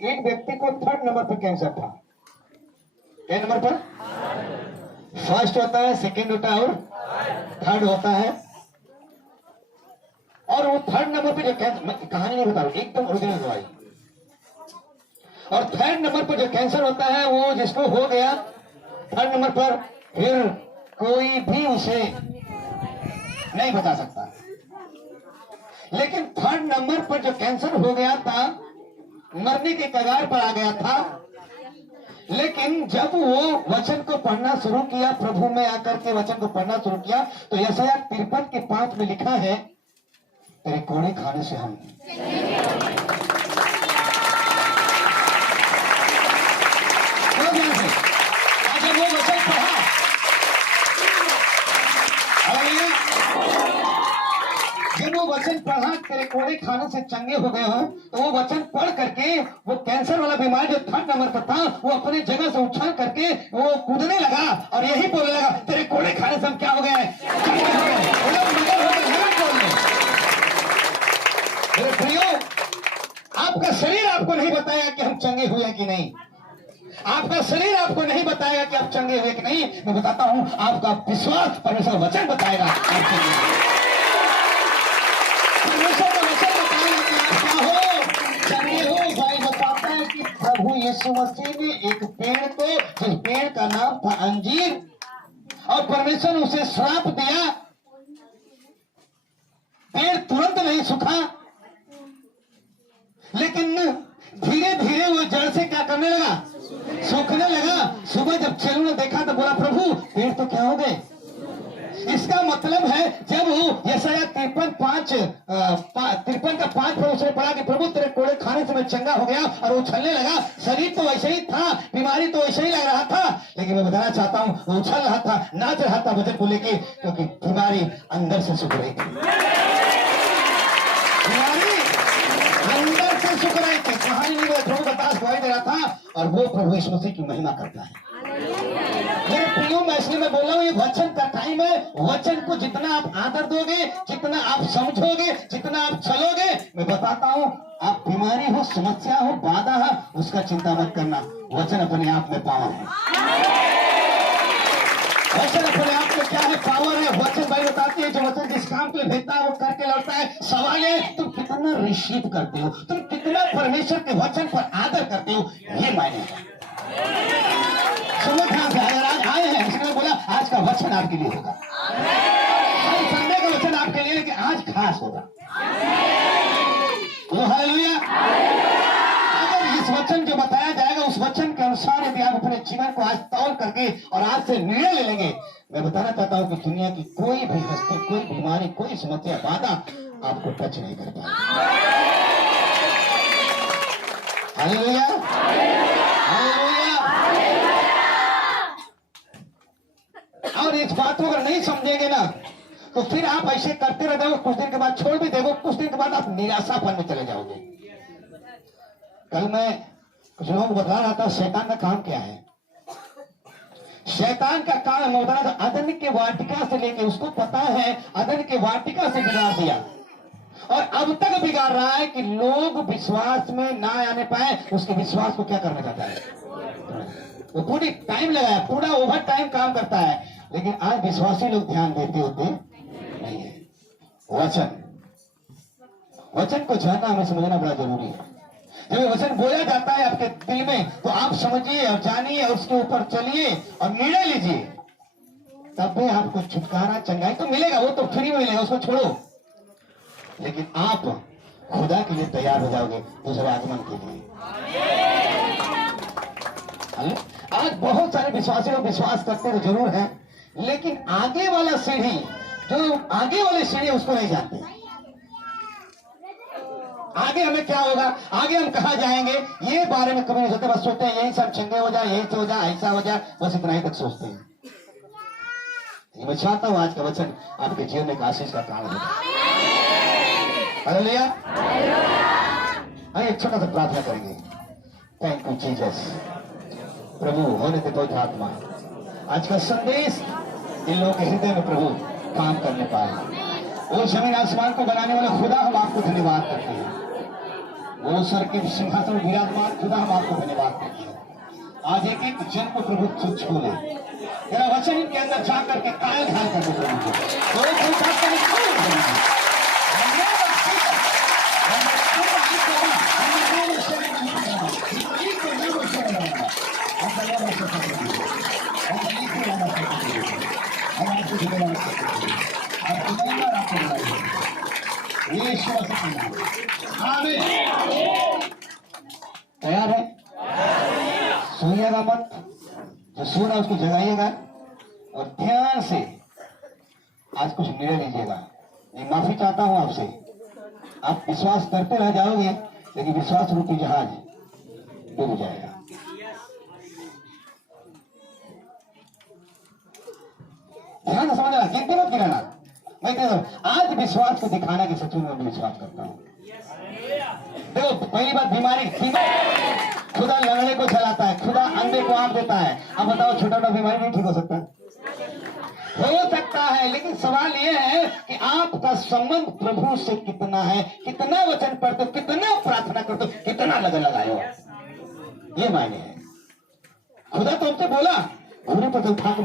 एक व्यक्ति को 3rd नंबर पर कैंसर था। क्या नंबर पर? फर्स्ट होता है, सेकंड होता है और थर्ड होता है। और वो 3rd नंबर पे जो कैंसर, कहानी नहीं बता रहा, एकदम ओरिजिनल दवाई। और 3rd नंबर पर जो कैंसर होता है वो जिसको हो गया 3rd नंबर पर, फिर कोई भी उसे नहीं बता सकता। लेकिन 3rd नंबर पर जो कैंसर हो गया था, मरने के कगार पर आ गया था, लेकिन जब वो वचन को पढ़ना शुरू किया, प्रभु में आकर के वचन को पढ़ना शुरू किया, तो यशायाह 53:5 में लिखा है, तेरे कोड़े खाने से हम जब वो वचन पढ़ा, जब वो वचन पढ़ा तेरे कोड़े खाने से चंगे हो गए हो, तो वो वचन पढ़ करके वो कैंसर वाला बीमार जो 3rd नंबर पर था, वो अपनी जगह से उछल करके वो कूदने लगा और यही बोलने लगा, तेरे कोड़े खाने से हम क्या हो गए, चंगे हो गए। मेरे प्रियो, आपका शरीर आपको नहीं बताया कि हम चंगे हुए कि नहीं, आपका शरीर आपको नहीं बताएगा कि आप चंगे हुए कि नहीं। मैं बताता हूं, आपका विश्वास परमेश्वर वचन बताएगा आप चंगे। परमेश्वर का वचन बताएगा कि आप क्या हो, चंगे हो। भाई बताता है कि प्रभु यीशु मसीह ने एक पेड़ को, जिस पेड़ का नाम था अंजीर, और परमेश्वर ने उसे श्राप दिया, पेड़ तुरंत नहीं सूखा, लेकिन धीरे धीरे वो जड़ से क्या करने लगा, सूखने लगा। सुबह जब चेलों ने देखा तो बोला, प्रभु पेड़ तो क्या हो गए। इसका मतलब है, जब वो यशायाह 53:5 पर उसने पढ़ा कि प्रभु तेरे कोड़े खाने से मैं चंगा हो गया, और वो उछलने लगा। शरीर तो वैसे ही था, बीमारी तो वैसे ही लग रहा था, लेकिन मैं बताना चाहता हूं, वो उछल रहा था, नाच रहा था वचन को लेके, क्योंकि बीमारी अंदर से सूख रही थी। सुख रहे थे, कहानी नहीं, प्रभु का दास गवाही दे रहा था, और वो प्रभु यीशु मसीह की महिमा करता है। मेरे प्रियो, मैं इसलिए मैं बोल रहा हूँ, ये वचन का टाइम है। वचन को जितना आप आदर दोगे, जितना आप समझोगे, जितना आप चलोगे, मैं बताता हूँ, आप बीमारी हो, समस्या हो, बाधा है, उसका चिंता मत करना। वचन अपने आप में पावर है। वचन अपने आप में क्या है, पावर है। वचन भाई बताती है, जो वचन जिस काम के लिए भेजता है वो करके लौटता है। सवाल है, तुम कितना रिसीव करते हो, तुम कितना परमेश्वर के वचन पर आदर करते हो, ये मायने है। सुनो ध्यान से, अगर आज आए हैं, इसलिए बोला आज का वचन आपके लिए होगा। हर संडे का वचन आपके लिए, लेकिन आज खास होगा। हालेलुया। अगर इस वचन जो बताया जाएगा, उस वचन के अनुसार यदि आप अपने जीवन को आज तौल करके और आज से निर्णय ले लेंगे, मैं बताना चाहता हूं कि दुनिया की कोई भी हस्ती, कोई बीमारी, कोई समस्या, बाधा आपको टच नहीं कर पाएगी। Hallelujah, hallelujah. और इस बात को अगर नहीं समझेंगे ना, तो फिर आप ऐसे करते रह जाओगे, कुछ दिन के बाद छोड़ भी देंगे, कुछ दिन के बाद आप निराशापन में चले जाओगे। कल मैं कुछ लोगों को बता रहा था, शैतान का काम क्या है। शैतान का काम होता है, अदन के वाटिका से लेके, उसको पता है अदन के वाटिका से बिगाड़ दिया, और अब तक बिगाड़ रहा है कि लोग विश्वास में ना आने पाए। उसके विश्वास को क्या करना चाहता है, वो पूरी टाइम लगाया, पूरा ओवर टाइम काम करता है, लेकिन आज विश्वासी लोग ध्यान देते होते नहीं है। वचन को जानना, हमें समझना बड़ा जरूरी है। जब वचन बोला जाता है आपके दिल में, तो आप समझिए और जानिए, उसके ऊपर चलिए और निर्णय लीजिए, तब भी आपको छुटकारा, चंगाई तो मिलेगा, वो तो फ्री में मिलेगा, उसको छोड़ो। लेकिन आप खुदा के लिए तैयार हो जाओगे, दूसरे आगमन के लिए। आज बहुत सारे विश्वासी लोग विश्वास करते तो जरूर है, लेकिन आगे वाला सीढ़ी, जो आगे वाली सीढ़ी, उसको नहीं जानते। आगे हमें क्या होगा, आगे हम कहां जाएंगे, ये बारे में कभी नहीं सोचते। बस सोचते हैं यही सब चंगे हो जाए, यही से हो जाए, ऐसा हो जाए, बस इतना ही तक सोचते हैं। मैं चाहता हूं आज का वचन आपके जीवन में आशीष का कारण हो। हालेलुया। एक छोटा सा प्रार्थना करेंगे। Thank you Jesus. प्रभु होने दे पवित्र आत्मा, आज का संदेश इन लोगों के हृदय में प्रभु काम करने पाए। वो जमीन आसमान को बनाने वाले खुदा, हम आपको धन्यवाद करते हैं। वो सर के सिंहासन में विराजमान खुदा हम आपको धन्यवाद देते हैं। आज एक एक जन को प्रभु छू ले, तेरा वचन इनके अंदर जा करके कायल घायल कर दे प्रभु को। तैयार है? सोइएगा मत, जो सो रहा है उसको जगाइएगा और ध्यान से आज कुछ निर्णय लीजिएगा। मैं माफी चाहता हूं आपसे, आप विश्वास करते रह जाओगे लेकिन विश्वास रूपी जहाज डूब जाएगा। ध्यान से समझना, गिनती मत गिराना। मैं कहता हूं आज विश्वास को दिखाना कि सच में मैं विश्वास करता हूं। देखो पहली बात, बीमारी खुदा लंगड़े को चलाता है, खुदा अंधे को आंख देता है। अब बताओ छोटा छोटा बीमारी नहीं ठीक हो सकता? हो सकता है, लेकिन सवाल यह है कि आपका संबंध प्रभु से कितना है, कितना वचन पढ़ते हो, कितना प्रार्थना करते हो, कितना लगन लगाए हो, ये मायने है। खुदा तो हमसे बोला घूरे पर उठा के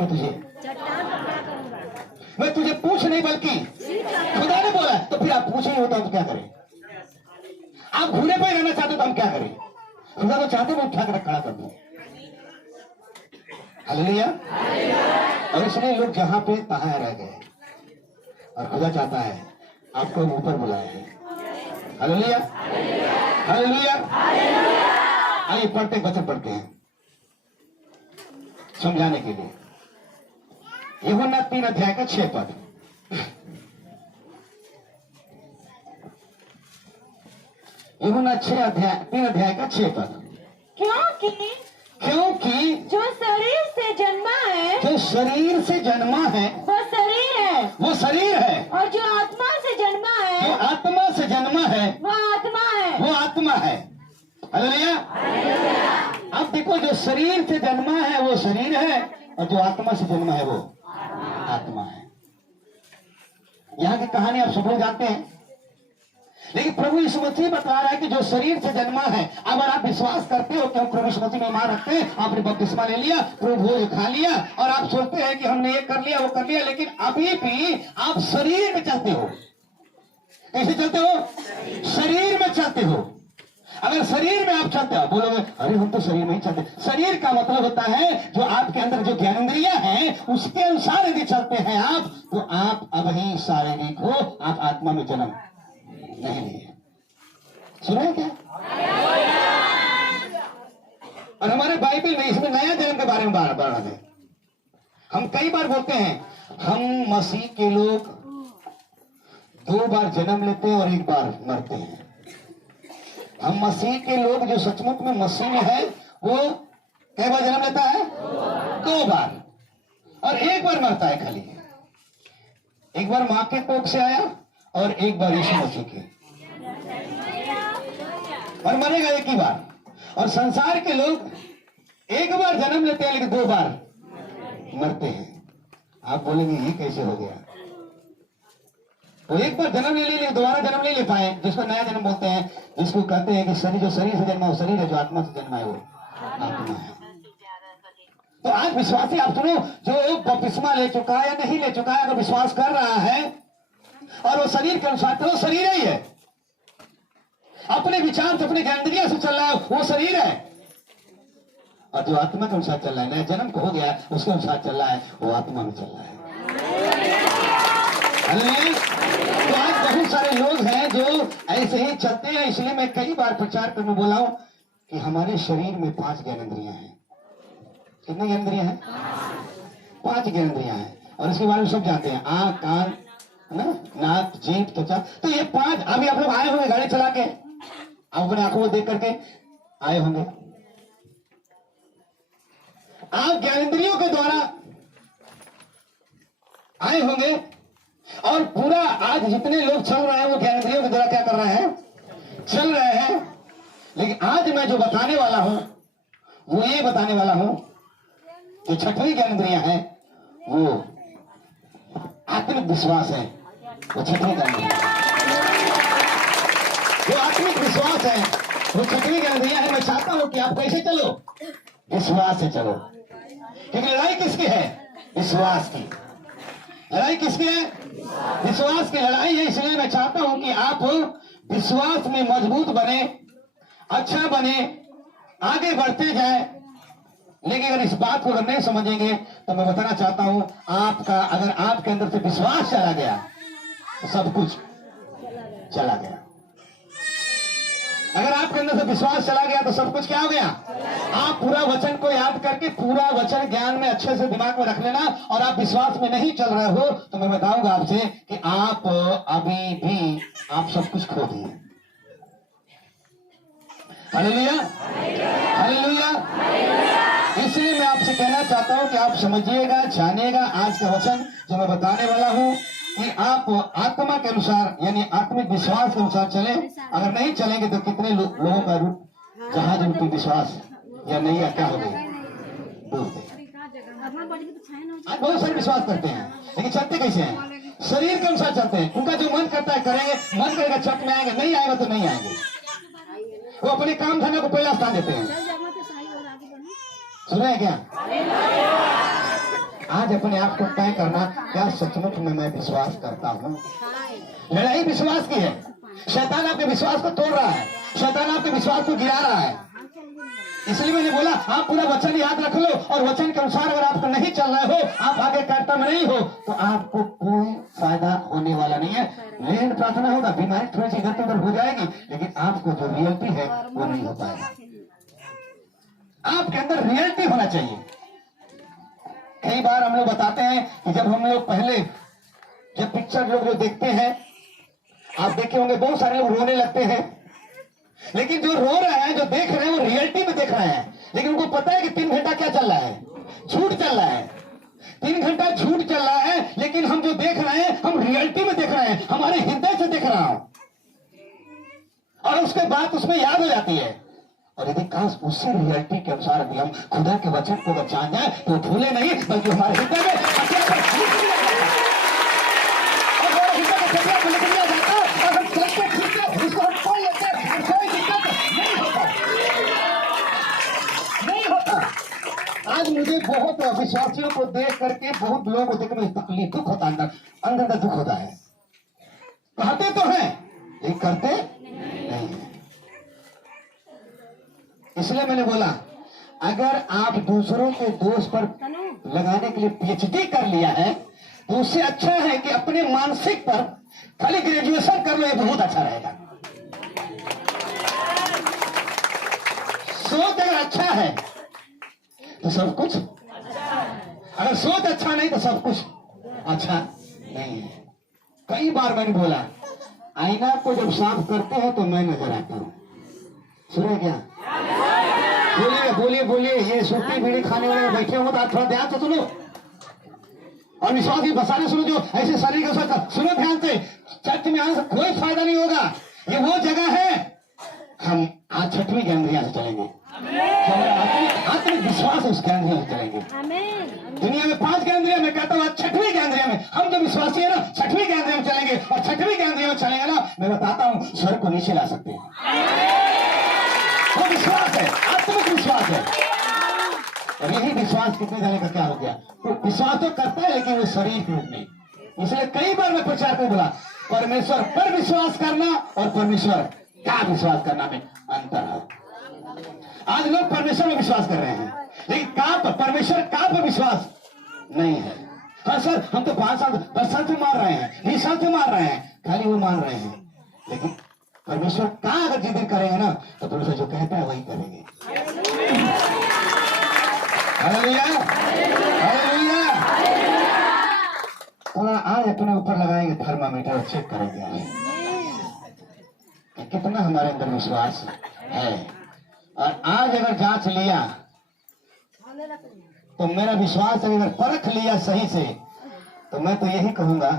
मैं तुझे पूछ नहीं बल्कि खुदा ने बोला, तो फिर आप पूछे ही हो तो हम क्या करें? आप घूरे पर रहना चाहते तो हम क्या करें? खुदा तो चाहते मैं उठा कर खड़ा कर दूं। हालेलुया। और इसलिए लोग जहां पे तहां रह गए और खुदा चाहता है आपको ऊपर बुलाया है। Hallelujah, hallelujah. आइए पढ़ते वचन पढ़ते हैं समझाने के लिए। यूहन्ना 3 अध्याय का 6 पद। यूहन्ना 3 अध्याय का 6 पद। क्योंकि जो शरीर से जन्मा है, जो शरीर से जन्मा है वो शरीर है, वो शरीर है, और जो आत्मा से जन्मा जो है, आत्मा से जन्मा है वो आत्मा है। वो आत्मा है। हालेलुया। अब देखो, जो शरीर से जन्मा है वो शरीर है और जो आत्मा से जन्मा है वो आत्मा है। यहाँ की कहानी आप सब लोग जानते हैं, लेकिन प्रभु यीशु मसीह बता रहा है कि जो शरीर से जन्मा है, अगर आप विश्वास करते हो कि हम प्रभु यीशु मसीह में ईमान रखते हैं, आपने बपतिस्मा ले लिया, प्रभु भोज खा लिया और आप सोचते हैं कि हमने ये कर लिया वो कर लिया, लेकिन अभी भी आप शरीर में चलते हो। कैसे चलते हो? शरीर में चलते हो। अगर शरीर में आप चलते हो, बोलोगे अरे हम तो शरीर में ही चलते। शरीर का मतलब होता है जो आपके अंदर जो ज्ञानेंद्रियां हैं उसके अनुसार यदि चलते हैं आप, तो आप अभी शारीरिक हो, आप आत्मा में जन्म नहीं लिए। सुना क्या? और हमारे बाइबल में इसमें नया जन्म के बारे में बता है। हम कई बार बोलते हैं हम मसीह के लोग 2 बार जन्म लेते हैं और 1 बार मरते हैं। हम मसीह के लोग जो सचमुच में मसीह में है वो कई बार जन्म लेता है? 2 बार, और 1 बार मरता है खाली। 1 बार मां के कोख से आया और 1 बार यीशु मसीह के, और मरेगा 1 ही बार। और संसार के लोग 1 बार जन्म लेते हैं लेकिन 2 बार मरते हैं। आप बोलेंगे ये कैसे हो गया? तो 1 बार जन्म ले लिए, दोबारा जन्म नहीं ले पाए, जिसको नया जन्म बोलते हैं, जिसको कहते हैं कि शरीर जो शरीर से जन्मा वो शरीर है, जो आत्मा से जन्मा है वो आत्मा है। तो आज विश्वासी आप सुनो, जो बपतिस्मा ले चुका है या नहीं ले चुका है, अगर विश्वास कर रहा है और वो शरीर के अनुसार, तो वो शरीर ही है। अपने विचार से, अपने ज्ञानेंद्रिय से चल रहा है वो शरीर है, और जो आत्मा के अनुसार चल रहा है, नया जन्म को हो गया उसके अनुसार चल रहा है, वो आत्मा में चल रहा है। तो आज बहुत सारे लोग हैं जो ऐसे ही चलते हैं। इसलिए मैं कई बार प्रचार करने बोला हूं कि हमारे शरीर में 5 ज्ञानेंद्रियां हैं। कितनी ज्ञानेंद्रियां हैं? 5 ज्ञानेंद्रियां हैं, और इसके बारे में सब जानते हैं। आंख, कान, नाक, जीभ, त्वचा। तो ये 5, अभी आप लोग आए होंगे गाड़ी चला के, आप अपने आंखों को देख करके आए होंगे। आप ज्ञानेंद्रियों के द्वारा आए होंगे, और पूरा आज जितने लोग चल रहे हैं वो ज्ञानेंद्रियों के द्वारा क्या कर रहे हैं? चल रहे हैं। लेकिन आज मैं जो बताने वाला हूं वो ये बताने वाला हूं कि 6वीं ज्ञानेंद्रियां हैं वो आत्मिक विश्वास है। वो 6वीं ज्ञानेंद्रियां, वो आत्मिक विश्वास है। वो छठवीं गलतियां है। मैं चाहता हूं कि आप कैसे चलो, विश्वास से चलो। क्योंकि लड़ाई किसकी है? विश्वास की। लड़ाई किसकी है? विश्वास की लड़ाई है। इसलिए मैं चाहता हूं कि आप विश्वास में मजबूत बने, अच्छा बने, आगे बढ़ते जाए। लेकिन अगर इस बात को अगर नहीं समझेंगे तो मैं बताना चाहता हूं, आपका अगर आपके अंदर से विश्वास चला गया तो सब कुछ चला गया। अगर आपके अंदर से विश्वास चला गया तो सब कुछ क्या हो गया? आप पूरा वचन को याद करके पूरा वचन ज्ञान में अच्छे से दिमाग में रख लेना। और आप विश्वास में नहीं चल रहे हो तो मैं बताऊंगा आपसे कि आप अभी भी आप सब कुछ खो दिए। Hallelujah, hallelujah. इसलिए मैं आपसे कहना चाहता हूं कि आप समझिएगा, जानिएगा आज का वचन जो मैं बताने वाला हूं कि आप आत्मा के अनुसार यानी आत्मिक विश्वास के अनुसार चलें। अगर नहीं चलेंगे तो कितने लोगों का रूप जहाज रूपी विश्वास या नहीं या क्या हो गया, डूब गए। आज बहुत सारे विश्वास करते हैं लेकिन चलते कैसे हैं? शरीर के अनुसार चलते हैं। उनका जो मन करता है करेंगे, मन करेगा चट में आएंगे, नहीं आएगा तो नहीं आएंगे। वो अपने काम धंधे को पहला स्थान देते हैं। सुन रहे हैं क्या? आज अपने आप को तय करना, क्या सचमुच में मैं विश्वास करता हूँ? लड़ाई विश्वास की है। शैतान आपके विश्वास को तोड़ रहा है, शैतान आपके विश्वास को गिरा रहा है। इसलिए मैंने बोला आप पूरा वचन याद रख लो और वचन के अनुसार अगर आप नहीं चल रहे हो, आप आगे कर्ता में नहीं हो तो आपको कोई फायदा होने वाला नहीं है। लेकिन प्रार्थना होगा, बीमारी थोड़ी सी इधर उधर हो जाएगी लेकिन आपको जो रियलिटी है वो नहीं हो पाएगा। आपके अंदर रियलिटी होना चाहिए। कई बार हम लोग बताते हैं कि जब हम लोग पहले जब पिक्चर लोग जो देखते हैं, आप देखे होंगे बहुत सारे लोग रोने लगते हैं। लेकिन जो रो रहे हैं, जो देख रहे हैं, वो रियलिटी में देख रहे हैं। लेकिन उनको पता है कि 3 घंटा क्या चल रहा है, झूठ चल रहा है। 3 घंटा झूठ चल रहा है लेकिन हम जो देख रहे हैं हम रियलिटी में देख रहे हैं, हमारे हृदय से देख रहा हूं और उसके बाद उसमें याद हो जाती है। और यदि काश उसी रियलिटी के अनुसार अभी हम खुदा के वचन को जान जाए तो भूले नहीं बल्कि हमारे हृदय में नहीं होता। आज मुझे बहुत विश्वासियों को देख करके, बहुत लोगों को देख कर मुझे तकलीफ, दुख होता है, अंदर का दुख होता है। कहते तो हैं लेकिन करते नहीं है। इसलिए मैंने बोला अगर आप दूसरों के दोष पर लगाने के लिए पीएचडी कर लिया है तो उससे अच्छा है कि अपने मानसिक पर खाली ग्रेजुएशन कर लो, ये बहुत अच्छा रहेगा। सोच अगर अच्छा है तो सब कुछ, अगर सोच अच्छा नहीं तो सब कुछ अच्छा नहीं है। कई बार मैंने बोला आईना को जब साफ करते हैं तो मैं नजर आता हूं। सुने क्या? बोलिए बोलिए बोलिए। ये सूखी बीड़ी खाने वाले बैठे हो तो आप थोड़ा ध्यान से सुनो और विश्वास की बसाने सुनो। जो ऐसे शरीर के साथ सुनो ध्यान से। चर्च में आने से कोई फायदा नहीं होगा। ये वो जगह है, हम आज 6वीं ज्ञानेंद्रिय से चलेंगे। आत्मिक विश्वास उस ज्ञानेंद्रिय से चलेंगे। दुनिया में 5 ज्ञानेंद्रिय, मैं कहता हूँ 6वीं ज्ञानेंद्रिय में हम जो विश्वासी है ना 6वीं ज्ञानेंद्रिय में चलेंगे। और 6वीं ज्ञानेंद्रिय में चलेंगे ना, मैं बताता हूँ स्वर्ग को नीचे ला सकते हैं। वो विश्वास है, आत्मिक विश्वास है। और यही विश्वास कितने जाने का क्या हो गया, तो विश्वास तो करता है लेकिन वो शरीर के रूप में। इसलिए कई बार मैं प्रचार को बोला परमेश्वर पर विश्वास करना और परमेश्वर का विश्वास करना में अंतर है। आज लोग परमेश्वर में विश्वास कर रहे हैं लेकिन परमेश्वर का पर विश्वास नहीं है। हाँ सर हम तो 5 साल 10 साल से मार रहे हैं, 20 साल से मार रहे हैं, खाली वो मान रहे हैं। लेकिन परमेश्वर का अगर जिद करेंगे ना तो परमेश्वर जो कहता है वही करेंगे। Hallelujah, hallelujah. थोड़ा आज अपने ऊपर लगाएंगे थर्मामीटर, चेक करेंगे कि कितना हमारे अंदर विश्वास है। और आज अगर जांच लिया तो मेरा विश्वास अगर परख लिया सही से तो मैं तो यही कहूंगा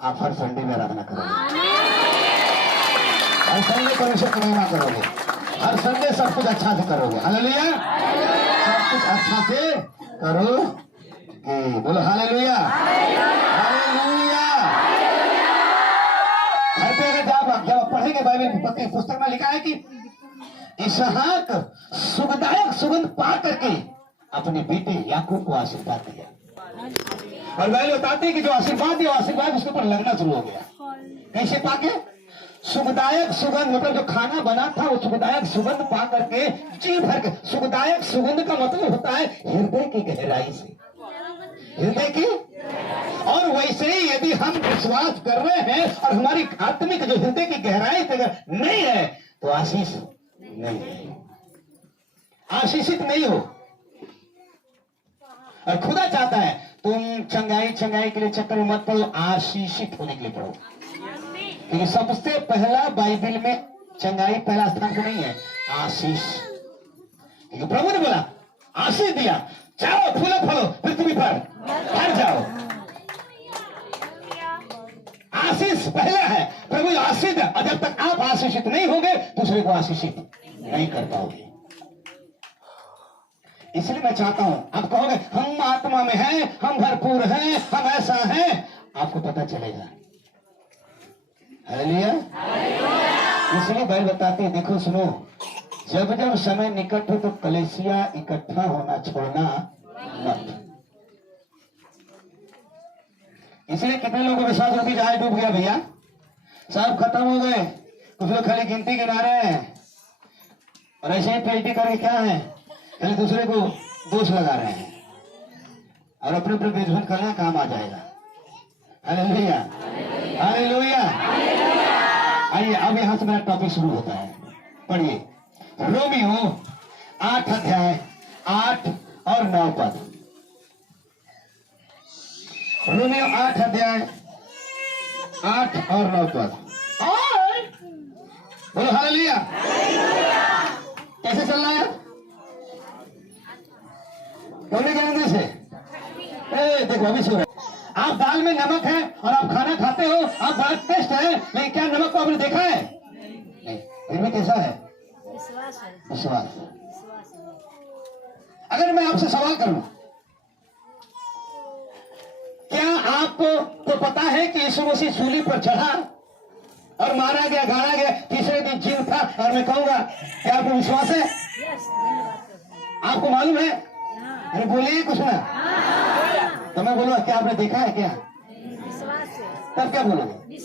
आप हर संडे में आराधना करोगे, हर संडे परमेश्वर की महिमा करोगे, हर संडे सब कुछ अच्छा से करोगे। हालेलुया, सब कुछ अच्छा से करोगे। बोलो हालेलुया, हालेलुया। घर पे अगर जब पढ़ेंगे बाइबल की पुस्तक में लिखा है कि इसहाक सुखदायक सुगंध पा करके अपने बेटे याकूब को आशीर्वाद दिया। और वह बताते हैं कि जो आशीर्वाद दिया आशीर्वाद उसके ऊपर लगना शुरू हो गया। कैसे पाके? सुखदायक सुगंध, मतलब जो खाना बना था वो सुखदायक सुगंध पा करके जी भर के। सुखदायक सुगंध का मतलब होता है हृदय की गहराई से, हृदय की। और वैसे ही यदि हम विश्वास कर रहे हैं और हमारी आत्मिक जो हृदय की गहराई से अगर नहीं है तो आशीष नहीं है, आशीषित नहीं हो। और खुदा चाहता है तुम चंगाई के लिए चक्कर में मत पड़ो, आशीषित होने के लिए पढ़ो। क्योंकि सबसे पहला बाइबल में चंगाई पहला स्थान को नहीं है, आशीष। क्योंकि प्रभु ने बोला आशीष दिया, जाओ फूलो फलो पृथ्वी पर भर जाओ। आशीष पहला है, प्रभु आशीष है। और जब तक आप आशीषित नहीं होंगे दूसरे को आशीषित नहीं कर पाओगे। इसलिए मैं चाहता हूं, आप कहोगे हम आत्मा में हैं, हम भरपूर हैं, हम ऐसा हैं, आपको पता चलेगा। हालेलुया। इसलिए बाइबल बताते हैं, देखो सुनो, जब जब समय निकट हो तो कलीसिया इकट्ठा होना छोड़ना मत। इसलिए कितने लोगों को विश्वास होती जहाज डूब गया भैया, सब खत्म हो गए, कुछ लोग खाली गिनती गिना रहे हैं और ऐसे ही पीएचडी करके क्या है, खाली दूसरे को दोष लगा रहे हैं और अपने अपने बेजबन करना काम आ जाएगा। Hallelujah, hallelujah. आइए अब यहां से मेरा टॉपिक शुरू होता है। पढ़िए रोमियो 8 अध्याय 8 और 9 पद। रोमियो 8 अध्याय 8 और 9 पद। और बोलो हालेलुया। कैसे चलना है? बोलने क्या इंग्लिश है? देखो अभी सुनो, आप दाल में नमक है और आप खाना खाते हो, आप बड़ा टेस्ट है, लेकिन क्या नमक को आपने देखा है? नहीं। फिर भी कैसा है? विश्वास। अगर मैं आपसे सवाल करूं, क्या आपको पता है कि यीशु मसीह सूली पर चढ़ा और मारा गया, गाड़ा गया, तीसरे दिन जीव था? और मैं कहूंगा क्या आपको विश्वास है? आपको मालूम है? अरे बोलिए कुछ ना। तो मैं बोलूंगा क्या आपने देखा है क्या? तब क्या बोलोगे?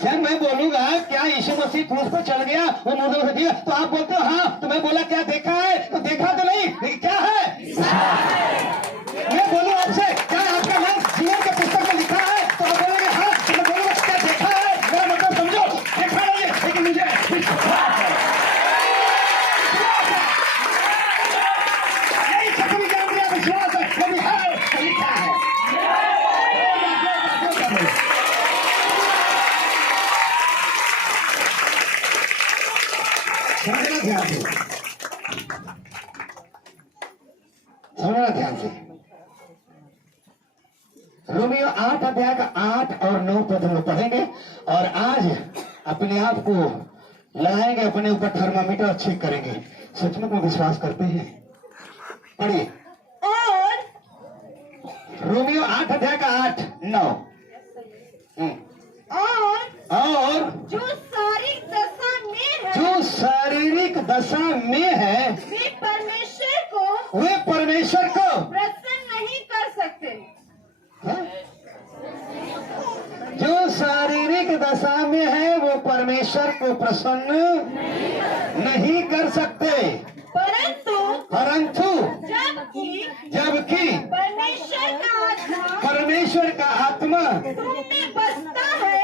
जब मैं बोलूंगा क्या यीशु मसीह क्रूस पर चढ़ गया, वो मुर्दों से दिया, तो आप बोलते हो हाँ। तो मैं बोला क्या देखा है? तो देखा तो नहीं, लेकिन क्या है? मैं बोलूं आपसे क्या आपका नाम जीवन के पुस्तक में लिखा है? तो आप बोलेंगे हाँ। तो मैं बोलूंगा क्या देखा है? मेरा मतलब समझो, देखा नहीं है लेकिन मुझे विश्वास है। नहीं सकती क्या मुझे विश्वास है, कभी है तो लिखा है। समझना ध्यान से, समझना ध्यान से। रोमियो 8 अध्याय का 8 और 9 पद में पढ़ेंगे और आज अपने आप को लगाएंगे, अपने ऊपर थर्मामीटर चेक करेंगे, सचमुच में विश्वास करते हैं। पढ़िए और रोमियो 8 अध्याय का 8 9। और जो शारीरिक दशा में है, जो शारीरिक दशा में है वे परमेश्वर को प्रसन्न नहीं कर सकते। हाँ? जो शारीरिक दशा में है वो परमेश्वर को प्रसन्न नहीं कर सकते, परंतु जबकि परमेश्वर का आत्मा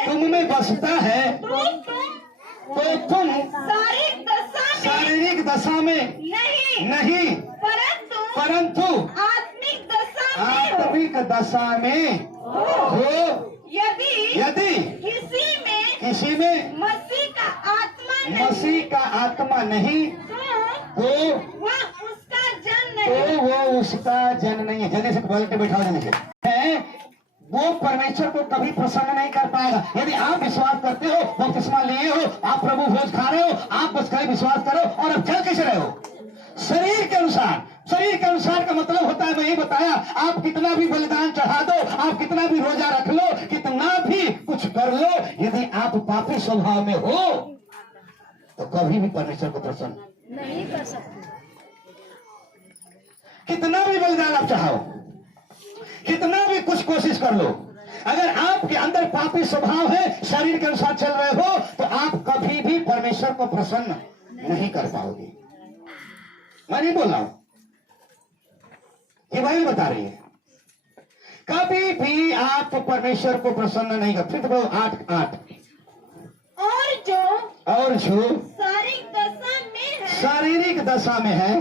तुम में बसता है तो तुम शारीरिक दशा में नहीं परंतु आत्मिक दशा में हो। यदि किसी में मसीह का आत्मा नहीं तो वो उसका जन नहीं है। जल्दी से पलट के बैठाओ, जल्दी से। है वो परमेश्वर को कभी प्रसन्न नहीं कर पाएगा। यदि आप विश्वास करते हो, बपतिस्मा लिए हो, आप प्रभु भोज खा रहे हो, आप बस खाली विश्वास करो और अब चल कैसे रहे हो? शरीर के अनुसार। शरीर के अनुसार का मतलब होता है, मैं यही बताया, आप कितना भी बलिदान चढ़ा दो, आप कितना भी रोजा रख लो, कितना भी कुछ कर लो, यदि आप पापी स्वभाव में हो तो कभी भी परमेश्वर को प्रसन्न नहीं कर सकते। कितना भी बलिदान आप चाहो, कितना भी कुछ कोशिश कर लो, अगर आपके अंदर पापी स्वभाव है, शरीर के अनुसार चल रहे हो, तो आप कभी भी परमेश्वर को प्रसन्न नहीं कर पाओगे। मैं नहीं बोल रहा हूं, ये बाइबल बता रही है। कभी भी आप परमेश्वर को प्रसन्न नहीं कर। फिर तो 8:8 और जो शारीरिक दशा में है, शारीरिक दशा में है,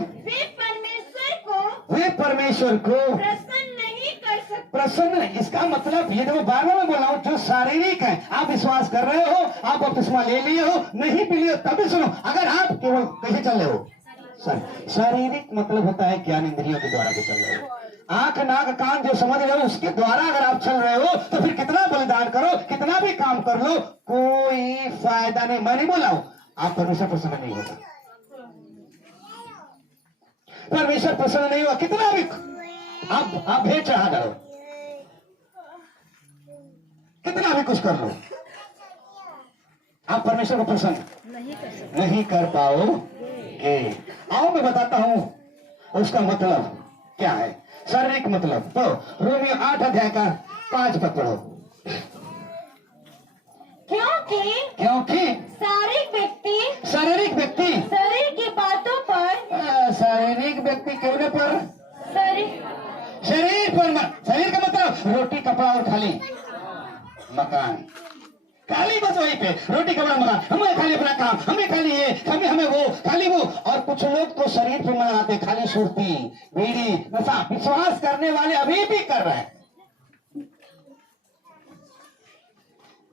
वे परमेश्वर को प्रसन्न नहीं कर सकते। प्रसन्न। इसका मतलब ये देखो, बार बार मैं बोल रहा हूं, जो शारीरिक है, आप विश्वास कर रहे हो, आप बपतिस्मा ले लिए हो, नहीं भी लिए, तभी सुनो। अगर आप केवल कैसे चल रहे हो, शारीरिक मतलब होता है ज्ञान इंद्रियों के द्वारा के चल रहे हो, आंख नाक कान जो समझ रहे हो उसके द्वारा अगर आप चल रहे हो, तो फिर कितना बलिदान करो, कितना भी काम कर लो, कोई फायदा नहीं। मैं नहीं बोल रहा हूं आप परमेश्वर प्रसन्न नहीं होगा, परमेश्वर प्रसन्न नहीं हुआ, कितना भी आप भेंट चढ़ा करो, कितना भी कुछ कर लो, आप परमेश्वर को प्रसन्न नहीं कर पाओगे। आओ मैं बताता हूं उसका मतलब क्या है, शारीरिक मतलब। तो रोमियो 8:5 पद पढ़ो। क्योंकि शारीरिक व्यक्ति शरीर की बातों पर, शारीरिक व्यक्ति क्यों पर शरीर का मतलब रोटी कपड़ा और खाली मकान, खाली बस वहीं पे रोटी कपड़ा मकान, हमें खाली अपना काम, हमें खाली ये, हमें वो, खाली वो। और कुछ लोग तो शरीर पे मनाते, खाली सुरती बीड़ी नशा। विश्वास करने वाले अभी भी कर रहे हैं,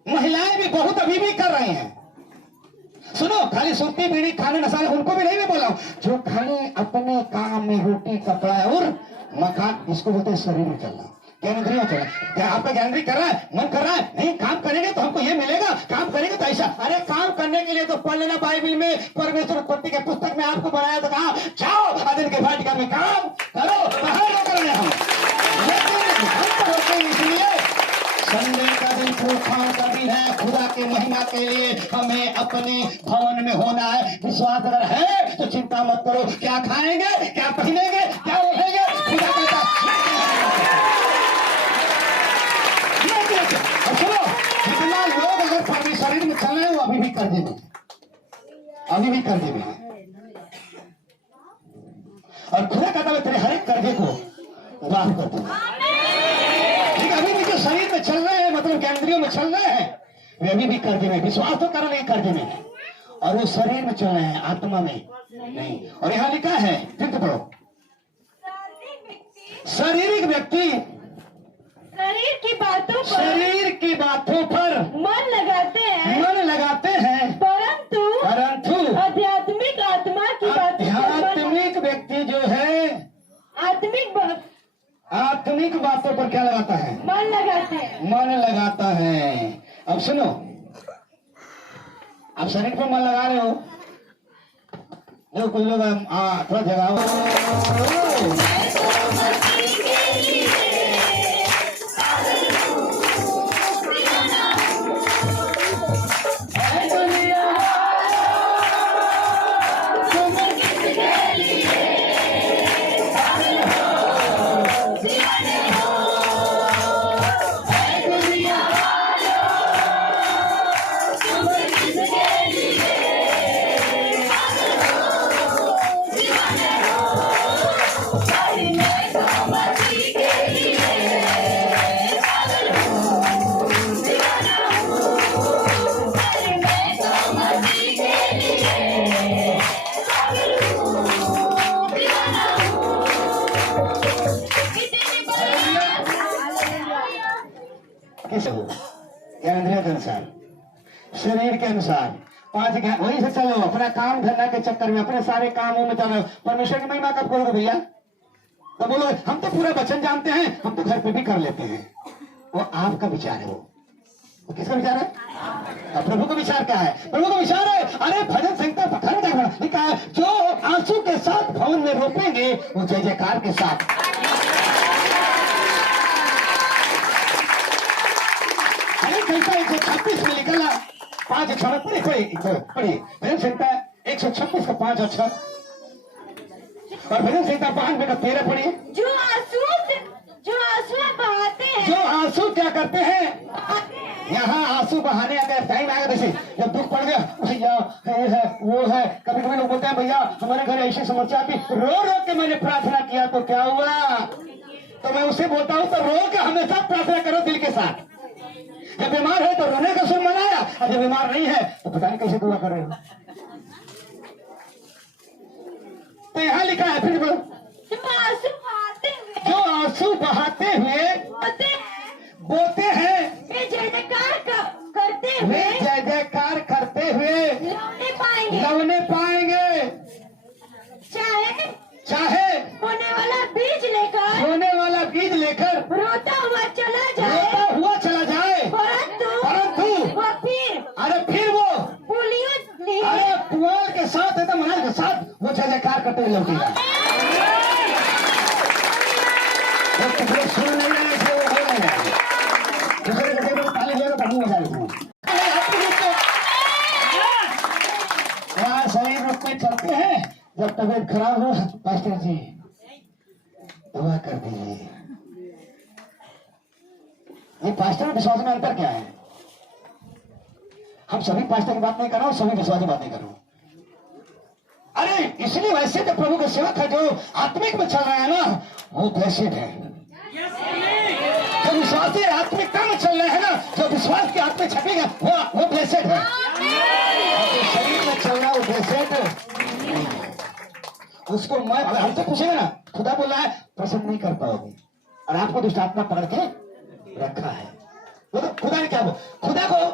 महिलाएं भी बहुत अभी भी कर रही हैं। सुनो, खाली सुरती बीड़ी खाने नशा उनको भी नहीं मैं बोला हूं, जो खाली अपने काम में रोटी कपड़ा और मकान, इसको बोलते हैं शरीर में चलना, ज्ञान इंद्रियों चलना। क्या आपका ज्ञान इंद्रिय कर रहा है, मन कर रहा है, नहीं काम करेंगे तो हमको ये मिलेगा, काम करेंगे तो ऐसा। अरे काम करने के लिए तो पढ़ लेना, बाइबल में परमेश्वर उत्पत्ति के पुस्तक में आपको बनाया तो कहा जाओ अदन के वाटिका में काम करो, कहा लोग कर रहे हैं हम, लेकिन हम तो होते हैं इसलिए संडे का दिन प्रोत्साहन का दिन है, खुदा के महिमा के लिए हमें अपने भवन में होना है। विश्वास अगर है तो चिंता मत करो, क्या खाएंगे, क्या पहनेंगे, क्या ओढ़ेंगे, खुदा कहता सुनो। जितना लोग अगर परमेश्वर शरीर में चल रहे हो, अभी भी कर्जे में, अभी भी कर्जे में है। और खुदा कहता है तेरे हर एक कर्जे को माफ कर दूंगा। अभी भी जो शरीर में चल रहे हैं, मतलब इंद्रियों में चल रहे हैं, वे अभी भी कर्जे में, विश्वास तो कर रहे हैं कर्जे में है, और वो शरीर में चल रहे हैं, आत्मा में नहीं। और यहाँ लिखा है, फिर तो पढ़ो, शारीरिक व्यक्ति शरीर की बातों पर मन लगाते हैं, परंतु आध्यात्मिक आत्मा की बातों पर आध्यात्मिक व्यक्ति जो है आत्मिक बातों पर क्या लगाता है, मन लगाता है। अब सुनो, आप शरीर पर मन लगा रहे हो, जो कुछ लोग थोड़ा जगाओ, ज्ञानेंद्रियों के अनुसार, शरीर के अनुसार, 5 ज्ञान, वहीं से चलो। अपना काम धंधा के चक्कर में, अपने सारे कामों में चलो, परमेश्वर की महिमा कब करोगे भैया? तो बोलो हम तो पूरा वचन जानते हैं, हम तो घर पे भी कर लेते हैं। वो आपका विचार है, वो किसका विचार है? प्रभु का विचार क्या है? प्रभु का विचार है, अरे भजन संहिता पठान का लिखा है, जो आंसू के साथ भवन में रोपेंगे वो जय जयकार के साथ। संहिता 136 में निकला, 5 अक्षर पढ़िए। भजन संहिता 126 का 5 अक्षर और भजन संहिता 92 का 13 पढ़िए। जो आंसू बहाते हैं, जो आंसू क्या करते हैं, बहाते हैं। यहाँ आंसू बहाने अगर टाइम आएगा, जैसे जब दुख पड़ गया, भैया ये है वो है, कभी कभी लोग बोलते हैं भैया हमारे घर ऐसी समस्या थी, रो रो के मैंने प्रार्थना किया तो क्या हुआ। तो मैं उसे बोलता हूँ तो रो के हमेशा प्रार्थना करो दिल के साथ। जब बीमार है तो रोने का सुर मनाया, और जब बीमार नहीं है तो पता नहीं कैसे दुआ कर रहे हो। तो यहाँ लिखा है, फिर बोलो। जो आंसू बहाते हुए, जो आंसू बहाते हुए बोते हैं, बोते हैं, वे जय जयकार करते वे हुए जय जयकार करते हुए लौने पाएंगे। लवने पाएंगे। चाहे होने वाला बीज लेकर, होने वाला बीज लेकर रोता हुआ चला जाए, रोता हुआ चला जाए, परंतु वह फिर वो पुलियों लिए अरे पुआल के साथ एकदम अनाज के साथ वो जय जयकार करते हुए लौटेगा। जब कुछ लोग सुन नहीं रहे थे वो बोल नहीं रहे, दूसरे के टेबल ताली लेगा तो मुंह में जा रही थी। वहाँ सही रूप में चलते हैं। जब तबीयत खराब हो, पास्टर जी दुआ कर दीजिए। ये पास्टर और विश्वास में अंतर क्या है? हम सभी पास्टर की बात नहीं कर रहा हूं, सभी विश्वास की बात नहीं कर रहा हूं। अरे इसलिए वैसे तो प्रभु के सेवक है जो आत्मिक में चल रहे हैं ना, वो ब्लेसेड है। जो विश्वासी आत्मिकता में चल रहे हैं ना, जो विश्वास की आत्मिक छपेगा वो ब्लेसेड है। जो शरीर में चल रहा है वो ब्लेसेड है। उसको मैं हमसे पूछेगा ना, खुदा बोला है प्रसन्न नहीं कर पाओगे, और आपको दुष्ट आत्मा पकड़ के रखा है। तो खुदा ने क्या बोला?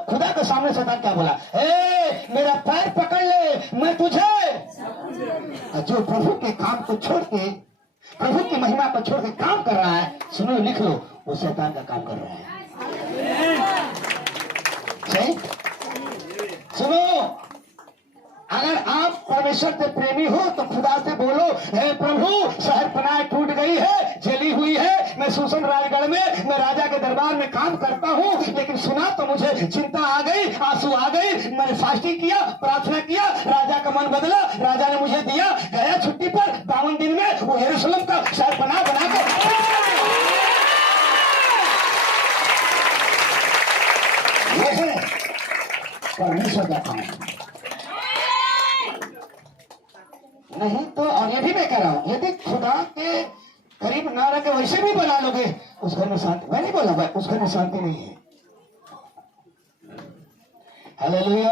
खुदा के सामने शैतान क्या बोला? ए मेरा पैर पकड़ ले, मैं तुझे। जो प्रभु के काम को छोड़ के, प्रभु की महिमा को छोड़ के काम कर रहा है, सुनो लिख लो, वो शैतान का काम कर रहा है। सही सुनो, अगर आप परमेश्वर के प्रेमी हो तो खुदा से बोलो, हे प्रभु शहरपनाह टूट गई है, जली हुई है, मैं शूशन राजगढ़ में, मैं राजा के दरबार में काम करता हूँ, लेकिन सुना तो मुझे चिंता आ गई, आंसू आ गई, मैंने फास्टिंग किया, प्रार्थना किया, राजा का मन बदला, राजा ने मुझे दिया, गया छुट्टी पर 52 दिन में वो यरूशलेम का शहरपनाह बना के। ये है परमेश्वर का काम। नहीं तो, और ये भी मैं कह रहा हूं, यदि खुदा के करीब ना रह के वैसे भी बना लोगे, उस घर में शांति, मैं नहीं बोला भाई, उस घर में शांति नहीं है। हालेलुया।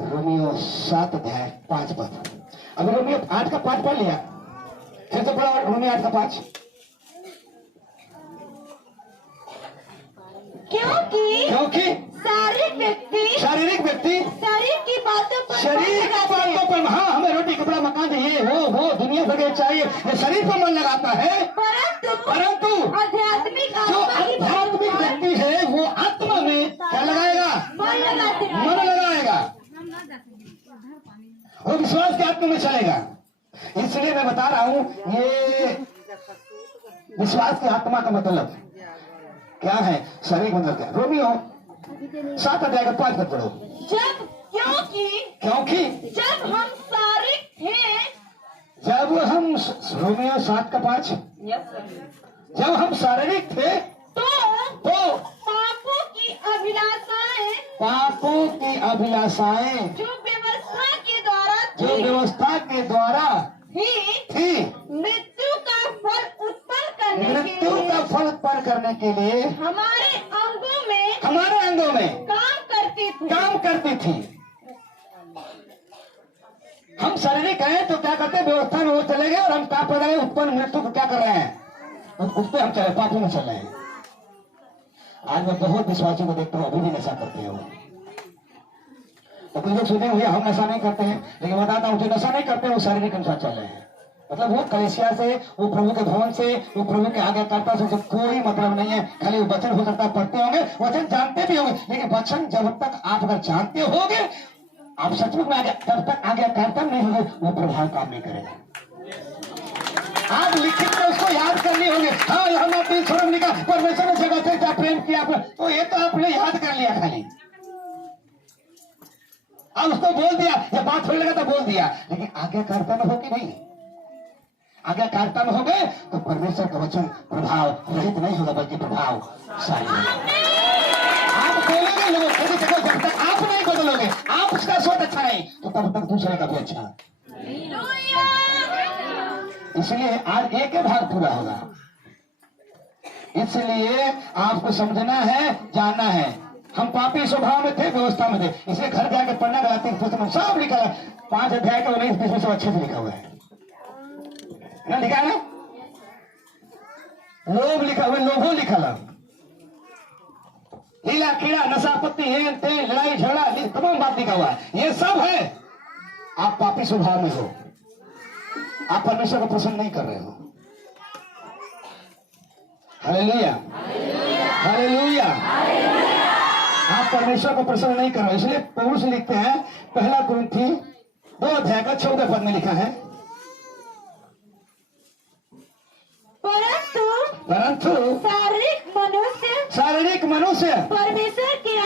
रोमियो 7 अध्याय 5 पद। अब रोमियो 8 का 5 पढ़ लिया, फिर तो पढ़ा रोमियो 8 का 5। क्योंकि शारीरिक व्यक्ति शरीर की बातों पर हाँ हमें रोटी कपड़ा मकान चाहिए, वो दुनिया भर के चाहिए, ये शरीर पर मन लगाता है। परंतु जो आध्यात्मिक व्यक्ति है वो आत्मा में क्या लगाएगा? मन लगाएगा, वो विश्वास के आत्मा में चलेगा। इसलिए मैं बता रहा हूँ, ये विश्वास की आत्मा का मतलब क्या है, शारीरिक मतलब क्या? रोमियो 7 अध्याय का 5 पद पढ़ो। क्योंकि जब हम शारीरिक थे, जब हम रोमियो 7 का 5, जब हम शारीरिक थे तो पापों की अभिलाषाएं जो व्यवस्था के द्वारा थी मृत्यु का फल उत्पन्न करने के लिए हमारे अंगों में काम करती थी। हम शारीरिक हैं तो क्या करते हैं, व्यवस्था में वो चले गए, और हम क्या कर रहे हैं, उत्पन्न मृत्यु को क्या कर रहे हैं, उस पर हम चले, पापों में चल रहे हैं। आज मैं बहुत विश्वासियों को देखता हूँ अभी भी नशा करते हो। तो कुछ लोग सोचते हैं भैया हम नशा नहीं करते हैं, लेकिन बताता हूँ जो नशा नहीं करते हैं वो शारीरिक अनुसार चल रहे हैं। मतलब वो कलेसिया से, वो प्रभु के भवन से, वो प्रभु के आज्ञाकर्ता से कोई मतलब नहीं है। खाली वो वचन हो सकता है पढ़ते होंगे, वचन जानते भी होंगे, लेकिन वचन जब तक आप अगर जानते होगे, आप सचमुच में तब तक आज्ञाकर्ता नहीं होंगे, वो प्रभाव काम नहीं करेगा। आप लिखित में उसको याद करने ज्ञानी होंगे। हाँ यहाँ 3 स्वरम लिखा, परमेश्वर ने जगत से क्या प्रेम किया, तो ये तो आपने याद कर लिया खाली। अब उसको बोल दिया, जब बात होने लगा तो बोल दिया, लेकिन आज्ञाकारिता में हो कि नहीं? आज्ञाकारिता में हो गए तो परमेश्वर का वचन प्रभाव रहित नहीं होगा, बल्कि प्रभावशाली होगा। आप बोलेंगे लोगों को, देखो जब तक आप नहीं बदलोगे, आप उसका सोच अच्छा नहीं, तो तब तक दूसरे का भी अच्छा। इसलिए आज एक ही भाग पूरा होगा। इसलिए आपको समझना है, जानना है। हम पापी स्वभाव में थे, व्यवस्था में थे, इसलिए घर जाके पढ़ना गलाती पुस्तक में सब लिखा है, 5 अध्याय का 19-20 में सब अच्छे से लिखा हुआ है ना, लिखा है ना। लोभ लिखा हुआ, लोभो लिखा ला, लीला कीड़ा नशा पत्ती हेन तेल लड़ाई झगड़ा तमाम बात लिखा हुआ है। ये सब है, आप पापी स्वभाव में हो, आप परमेश्वर को प्रसन्न नहीं कर रहे हो। Hallelujah, hallelujah. आप परमेश्वर को प्रसन्न नहीं कर रहे हो। इसलिए पौलुस लिखते हैं, 1 कुरिन्थी 2 अध्याय का 14 पद में लिखा है, परंतु शारीरिक मनुष्य परमेश्वर की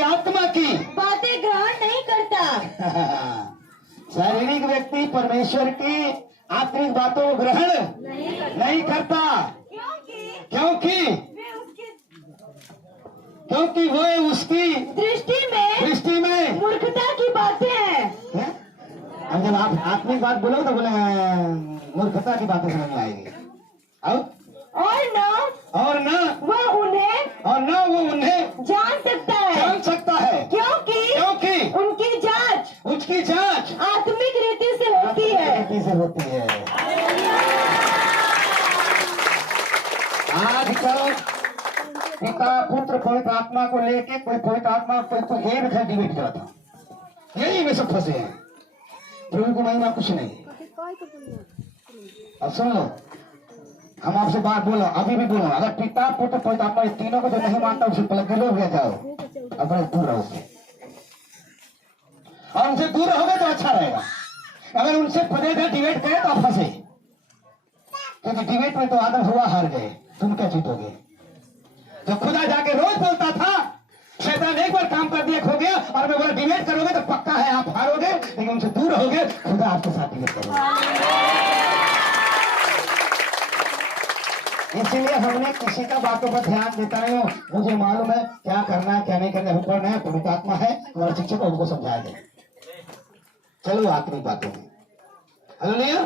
आत्मा की बातें ग्रहण नहीं करता। शारीरिक व्यक्ति परमेश्वर की आत्मिक बातों को ग्रहण नहीं करता, क्योंकि वो उसकी दृष्टि में मूर्खता की बातें हैं। अब जब आप आत्मिक बात बोलोगे तो बोले मूर्खता की बातें समझ में आएगी। और न वो उन्हें जान सकता है, क्योंकि उसकी जांच आत्मिक रीति से होती है। आजकल पिता पुत्र पवित्र आत्मा को लेके कोई पवित्र आत्मा कोई ये भी डिबेट करा था, यही में सब फंसे हैं। प्रभु की महिमा कुछ नहीं। अब सुन लो, हम आपसे बात बोलो, अभी भी बोलो, अगर पिता पुत्र पवित्र आत्मा इस तीनों को जो नहीं मानता उसे पलट के लोग जाओ, अपने दूर रहोगे, और उनसे दूर रहोगे तो अच्छा रहेगा। अगर उनसे पदे डिबेट करे तो आप फंसे, क्योंकि डिबेट में तो आदम हुआ हार गए, तुम क्या जीतोगे। तो खुदा जाके रोज बोलता था, शैतान एक बार काम कर दिया खो गया, और मैं बोला डिबेट करोगे तो पक्का है आप हारोगे, लेकिन उनसे दूर रहोगे, खुदा आपके साथ डिबेट करोगे। इसीलिए हमने किसी का बातों पर ध्यान देता नहीं हो, मुझे मालूम है क्या करना है क्या नहीं करना है, ऊपर है पवित्र आत्मा है, हमारा शिक्षक उनको समझाया दे। चलो आत्मिक बातों में, हालेलुया।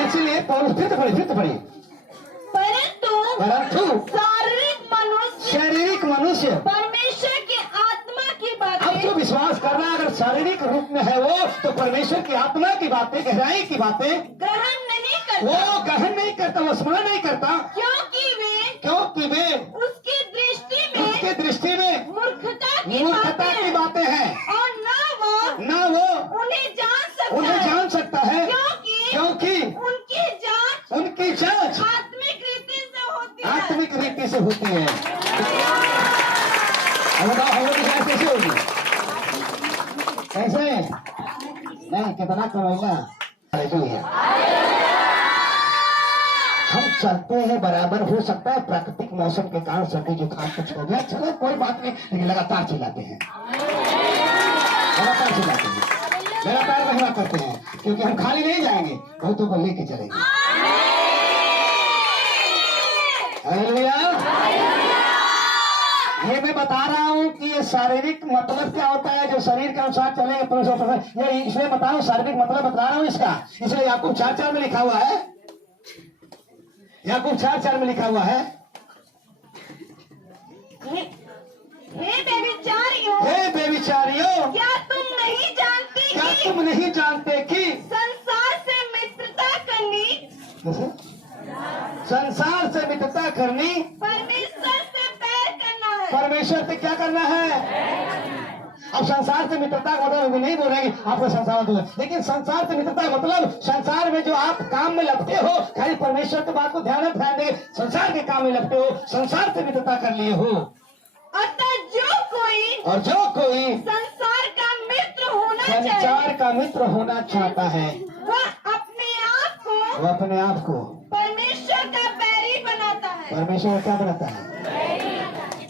इसलिए पौलुस फिर तो पढ़िए, परंतु शारीरिक मनुष्य परमेश्वर की आत्मा की अब बातें जो विश्वास कर रहा है, अगर शारीरिक रूप में है वो, तो परमेश्वर की आत्मा की बातें, गहराई की बातें ग्रहण नहीं करता, वो ग्रहण नहीं करता, वो स्मरण नहीं करता, क्योंकि वे उसके दृष्टि में मूर्खता की बातें हैं, और ना वो उन्हें जान सकता है, क्योंकि उनकी जांच आत्मिक रीति से होती है। हमारी जांच कैसे होगी? कैसे नहीं, कितना कमाएगा। हालेलुया। हम चलते हैं बराबर, हो सकता है प्राकृतिक मौसम के कारण सर्दी जुकाम कुछ हो गया, चलो कोई बात नहीं, लेकिन लगातार चिल्लाते हैं, लगातार महिमा करते हैं, क्योंकि हम खाली नहीं जाएंगे, बहुतों को लेके चलेंगे। हालेलुया। ये मैं बता रहा हूँ कि ये शारीरिक मतलब क्या होता है, जो शरीर के अनुसार चलेगा, ये इसलिए बता रहा हूँ, शारीरिक मतलब बता रहा हूँ इसका। इसलिए याकूब 4:4 में लिखा हुआ है, याकूब 4:4 में लिखा हुआ है, हे बेविचारियों, क्या तुम नहीं जानते कि संसार से मित्रता करनी परमेश्वर से प्यार करना है। परमेश्वर से क्या करना है? अब संसार से मित्रता का मतलब नहीं बोल रहे कि आपको संसार दो, लेकिन संसार से मित्रता का मतलब संसार में जो आप काम में लगते हो, खाली परमेश्वर की बात को ध्यान दें, संसार के काम में लगते हो, संसार से मित्रता कर लिए हो। अतः जो कोई संसार का मित्र होना चाहता है, वह अपने आप को परमेश्वर क्या बनाता है?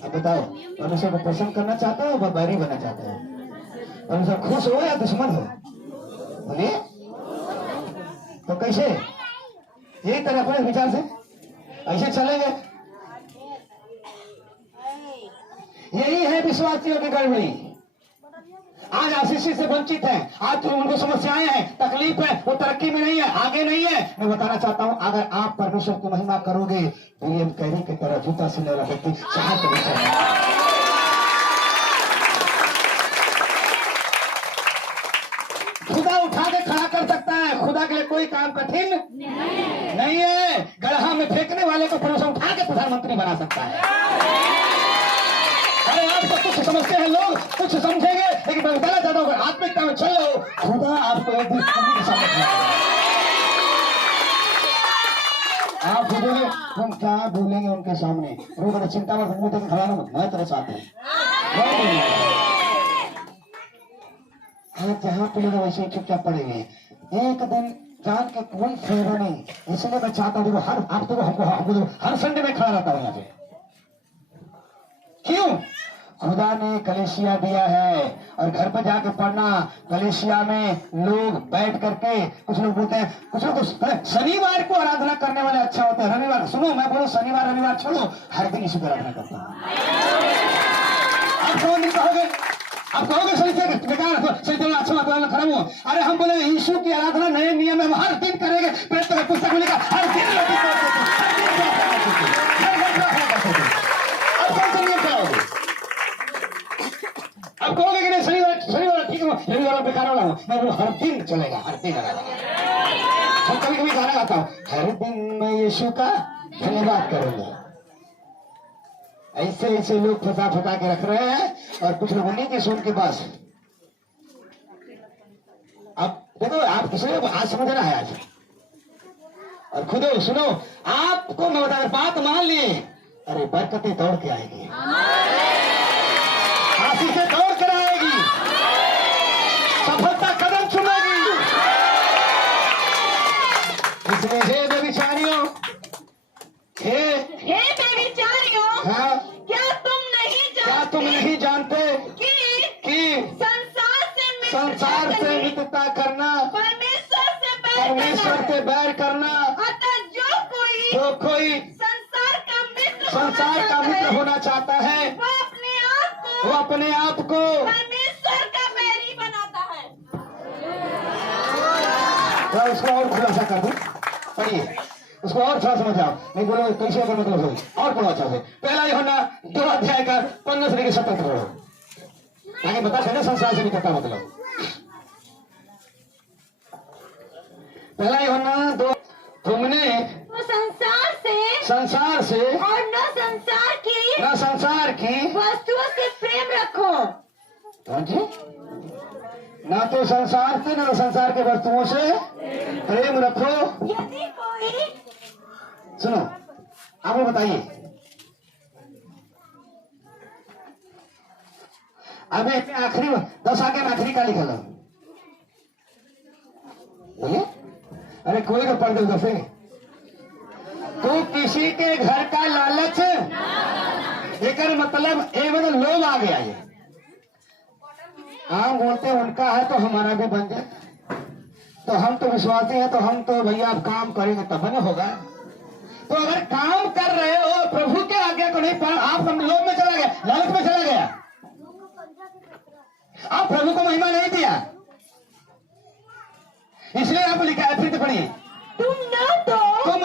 अब बताओ, परमेश्वर को प्रसन्न करना चाहते हो या बैरी बनना चाहते हो? परमेश्वर खुश हो या दुश्मन हो? बोलिए। तो कैसे? यही तरह अपने विचार से ऐसे चलेंगे। यही है विश्वासियों की गड़बड़ी। आज आशीष से वंचित है, आज तो उनको समस्याएं हैं, तकलीफ है, वो तरक्की में नहीं है, आगे नहीं है। मैं बताना चाहता हूं, अगर आप परमेश्वर की महिमा करोगे, विलियम कैरी की तरह जूता सिलने वाला व्यक्ति साहस नहीं चलेगा। खुदा उठा के खड़ा कर सकता है, खुदा के लिए कोई काम कठिन नहीं है। गड्ढा में फेंकने वाले को परमेश्वर उठा के प्रधानमंत्री बना सकता है। अरे आप तो कुछ समझते हैं, लोग कुछ समझेंगे, लेकिन मैं बताना चाहता हूँ, अगर आत्मिकता में चल लो, खुदा आपको एक दिन खुदी के सामने खड़ा करेगा। आप बोलोगे तुम क्या बोलेंगे उनके सामने? वो बड़े चिंता में मुंह तक खड़ा ना, मैं तेरे साथ हूँ। हाँ, जहाँ पे लोग वैसे चुपचाप पड़ेंगे, एक दिन जान के कोई फायदा नहीं। इसलिए मैं चाहता हूँ हर हफ्ते को हमको हर संडे में खड़ा रहता हूँ यहाँ पे। क्यों? खुदा ने कलेसिया दिया है, और घर पर जाकर पढ़ना। कलेसिया में लोग बैठ करके, कुछ लोग बोलते हैं, कुछ लोग शनिवार को आराधना करने वाले अच्छा होते हैं। रविवार सुनो, मैं बोलो शनिवार रविवार छोड़ो, हर दिन यीशु की आराधना करता हूँ। आप कौन दिन कहोगे? आप कहोगे सही से अच्छा वातावरण खराब हो। अरे हम बोले यीशु की आराधना नए नियम में हम हर दिन करेंगे। पुस्तक में लिखा हर दिन अब कहोगे कि नहीं शनिवार ठीक है, रविवार बेकार वाला हूँ। मैं बोलूँ हर दिन चलेगा, हर दिन आराधना। हम कभी कभी गाना गाता हूँ, हर दिन मैं यीशु का धन्यवाद करूंगा। ऐसे ऐसे लोग फंसा के रख रहे हैं, और कुछ लोग उन्हीं के सुन के पास। अब देखो, आप किसी आज समझना है आज, और खुद सुनो, आपको मैं बता, बात मान लिए, अरे बरकतें दौड़ के आएगी, आशीषें दौड़ कर आएगी, सफलता कदम चुमेगी। इसलिए हे बेविचारियों, हे बेविचारियों, हाँ, क्या तुम नहीं जानते कि संसार से मित्रता करना परमेश्वर से बैर करना। अतः जो कोई संसार का मित्र होना चाहता है, वो अपने आप को परमेश्वर का बैरी बनाता है। तो उसको और खुलासा कर दूं, पढ़िए, उसको और थोड़ा समझाओ। नहीं बोलो कैसे का मतलब हो, और पढ़ो अच्छा से। पहला यूहन्ना 2 अध्याय का 15 से लेकर 17 तक पढ़ो, आगे बता सकते संसार से मित्रता मतलब। पहला यूहन्ना 2, तुमने संसार से और न संसार की वस्तुओं से प्रेम रखो। कौन जी? ना तो संसार से, ना संसार के वस्तुओं से प्रेम रखो। यदि कोई, सुनो, आप वो बताइए, अभी आखिरी 10 आगे में आखिरी का लिखा लो, बोलिए। अरे कोई तो पढ़ दो उधर से। तो किसी के घर का लालच, एक मतलब लोग आ गया। ये हम बोलते उनका है तो हमारा भी बन जाए, तो हम तो विश्वासी हैं, तो हम तो भैया अब काम करेंगे तब न होगा। तो अगर काम कर रहे हो प्रभु के आज्ञा को नहीं पढ़, आप लोभ में चला गया, लालच में चला गया, आप प्रभु को महिमा नहीं दिया, इसलिए आप लिखा है। फिर पढ़िए, तुम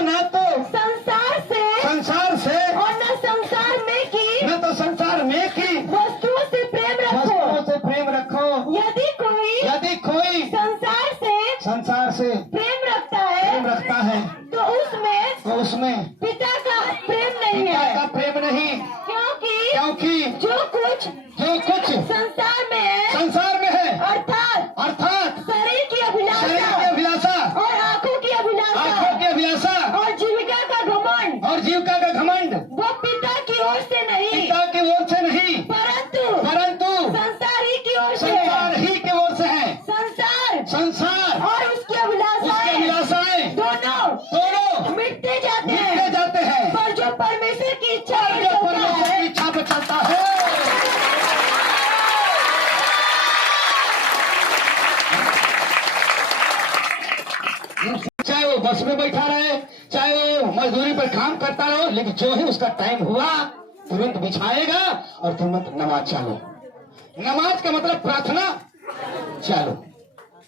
न तो संसार से और न संसार में की वस्तुओं से प्रेम रखो। यदि कोई संसार से प्रेम रखता है तो उसमें पिता का प्रेम नहीं है। क्योंकि जो कुछ संसार में है अर्थात शरीर की अभिलाषा और आंखों की अभिलाषा और जीविका का बस में बैठा रहे, चाहे वो मजदूरी पर काम करता रहो, लेकिन जो ही उसका टाइम हुआ तुरंत बिछाएगा और तुरंत नमाज चालू। नमाज का मतलब प्रार्थना चालू।